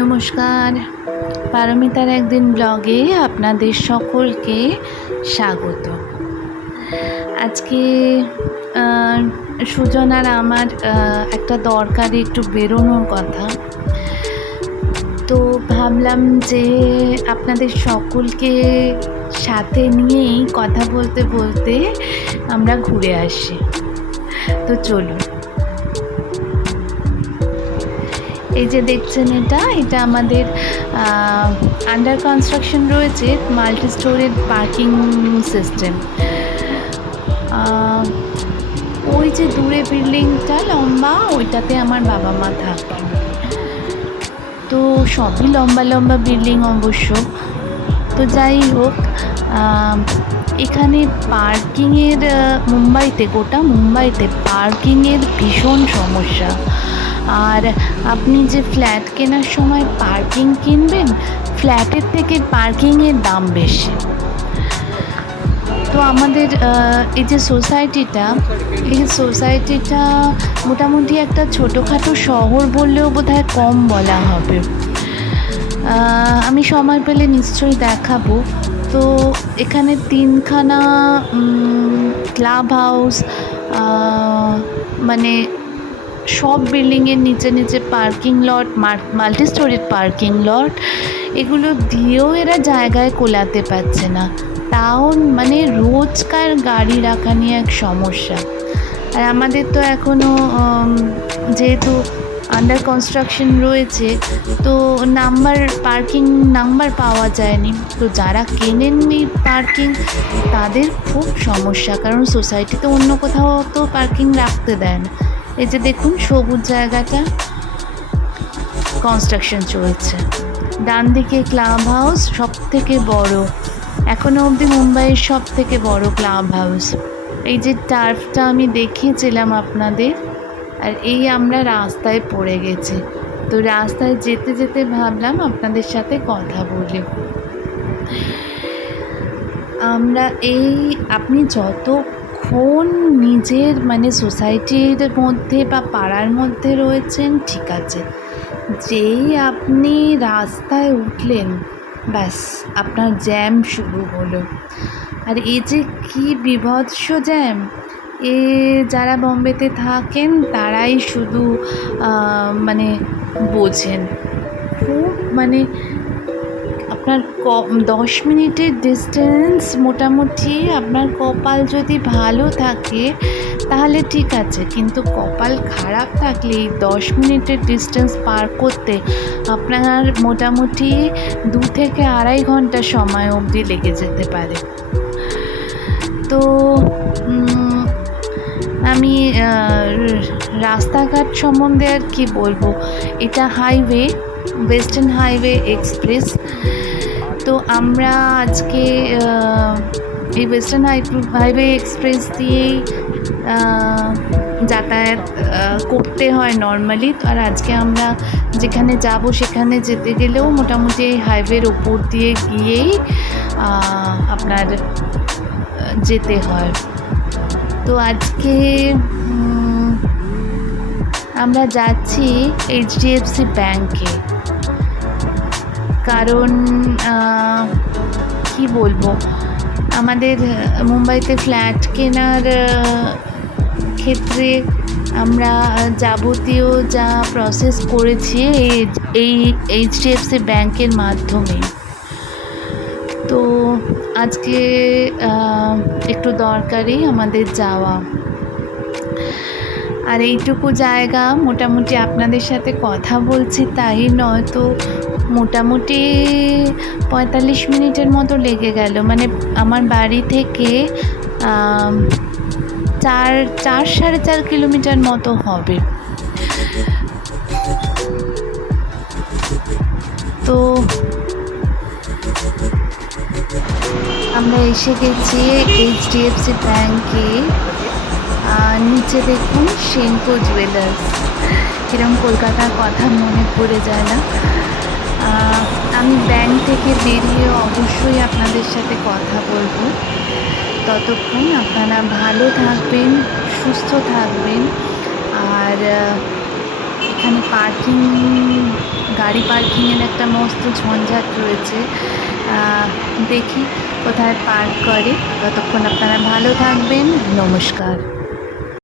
নমস্কার, পারমিতার একদিন ব্লগে আপনাদের সকলকে স্বাগত। আজকে সুজন আর আমার একটা দরকারে একটু বেরোনোর কথা, তো ভাবলাম যে আপনাদের সকলকে সাথে নিয়েই কথা বলতে বলতে আমরা ঘুরে আসি। তো চলুন। এই যে দেখছেন, এটা আমাদের আন্ডার কনস্ট্রাকশন রয়েছে মাল্টি স্টোরেজ পার্কিং সিস্টেম। ওই যে দূরে বিল্ডিংটা লম্বা, ওইটাতে আমার বাবা মা থাকতেন। তো সবই লম্বা লম্বা বিল্ডিং অবশ্য। তো যাই হোক, এখানে পার্কিংয়ের গোটা মুম্বাইতে পার্কিংয়ের ভীষণ সমস্যা। আর আপনি যে ফ্ল্যাট কেনার সময় পার্কিং কিনবেন, ফ্ল্যাটের থেকে পার্কিংয়ের দাম বেশি। তো আমাদের এই যে সোসাইটিটা মোটামুটি একটা ছোটোখাটো শহর বললেও বোধহয় কম বলা হবে। আমি সময় পেলে নিশ্চয়ই দেখাবো। তো এখানে 3খানা ক্লাব হাউস, মানে সব বিল্ডিংয়ের নিচে নিচে parking lot, multi storage parking lot, এগুলো দিয়েও এরা জায়গায় কোলাতে পারছে না। তাও মানে রোজকার গাড়ি রাখা নিয়ে এক সমস্যা। আর আমাদের তো এখনও যেহেতু আন্ডার কনস্ট্রাকশন রয়েছে, তো পার্কিং নাম্বার পাওয়া যায়নি। তো যারা কেনেননি পার্কিং, তাদের খুব সমস্যা, কারণ সোসাইটিতে অন্য কোথাও তো পার্কিং রাখতে দেয় না। এই যে দেখুন, সবুজ জায়গাটা কনস্ট্রাকশন চলছে। ডান দিকে ক্লাব হাউস, সব থেকে বড়, এখনও অবধি মুম্বাইয়ের সব থেকে বড় ক্লাব হাউস। এই যে টার্ফটা আমি দেখিয়েছিলাম আপনাদের, আর এই আমরা রাস্তায় পড়ে গেছি। তো রাস্তায় যেতে যেতে ভাবলাম আপনাদের সাথে কথা বলি। আপনি যতক্ষণ নিজের সোসাইটির মধ্যে বা পাড়ার মধ্যে রয়েছেন ঠিক আছে, যেই আপনি রাস্তায় উঠলেন ব্যাস আপনার জ্যাম শুরু হলো। আর এই যে কী বীভৎস জ্যাম, যারা বম্বেতে থাকেন তারাই শুধু বোঝেন। খুব আপনার 10 মিনিটের ডিস্টেন্স, মোটামুটি আপনার কপাল যদি ভালো থাকে তাহলে ঠিক আছে, কিন্তু কপাল খারাপ থাকলে এই 10 মিনিটের ডিস্টেন্স পার করতে আপনার মোটামুটি 2 থেকে 2.5 ঘন্টা সময় অবধি লেগে যেতে পারে। তো আমি রাস্তাঘাট সম্বন্ধে আর কি বলবো, এটা হাইওয়ে, ওয়েস্টার্ন হাইওয়ে এক্সপ্রেস। তো আমরা আজকে এই ওয়েস্টার্ন হাইওয়ে এক্সপ্রেস দিয়েই যাতায়াত করতে হয় নর্মালি। আর আজকে আমরা যেখানে যাব সেখানে যেতে গেলেও মোটামুটি হাইওয়ের ওপর দিয়ে গিয়েই আপনার যেতে হয়। তো আজকে আমরা যাচ্ছি HDFC ব্যাংকে, কারণ কি বলবো, আমাদের মুম্বাইতে ফ্ল্যাট কেনার ক্ষেত্রে আমরা যাবতীয় যা প্রসেস করেছি এই HDFC ব্যাংকের মাধ্যমে। তো আজকে একটু দরকারি আমাদের যাওয়া। আর এইটুকু জায়গা মোটামুটি আপনাদের সাথে কথা বলছি তাই নয়, তো মোটামুটি 45 মিনিটের মতো লেগে গেল। আমার বাড়ি থেকে 4.5 কিলোমিটার মতো হবে। তো আমরা এসে গেছি HDFC ব্যাংকে। নিচে দেখুন সেনকো জুয়েলার্স, কিরম কলকাতার কথা মনে পড়ে যায় না। আমি ব্যাংক থেকে বেরিয়ে অবশ্যই আপনাদের সাথে কথা বলবো। ততক্ষণ আপনারা ভালো থাকবেন, সুস্থ থাকবেন। আর এখানে পার্কিং গাড়ি গাড়ি পার্কিংয়ের একটা মস্ত ঝঞ্ঝাট রয়েছে। দেখি কোথায় পার্ক করে। ততক্ষণ আপনারা ভালো থাকবেন। নমস্কার।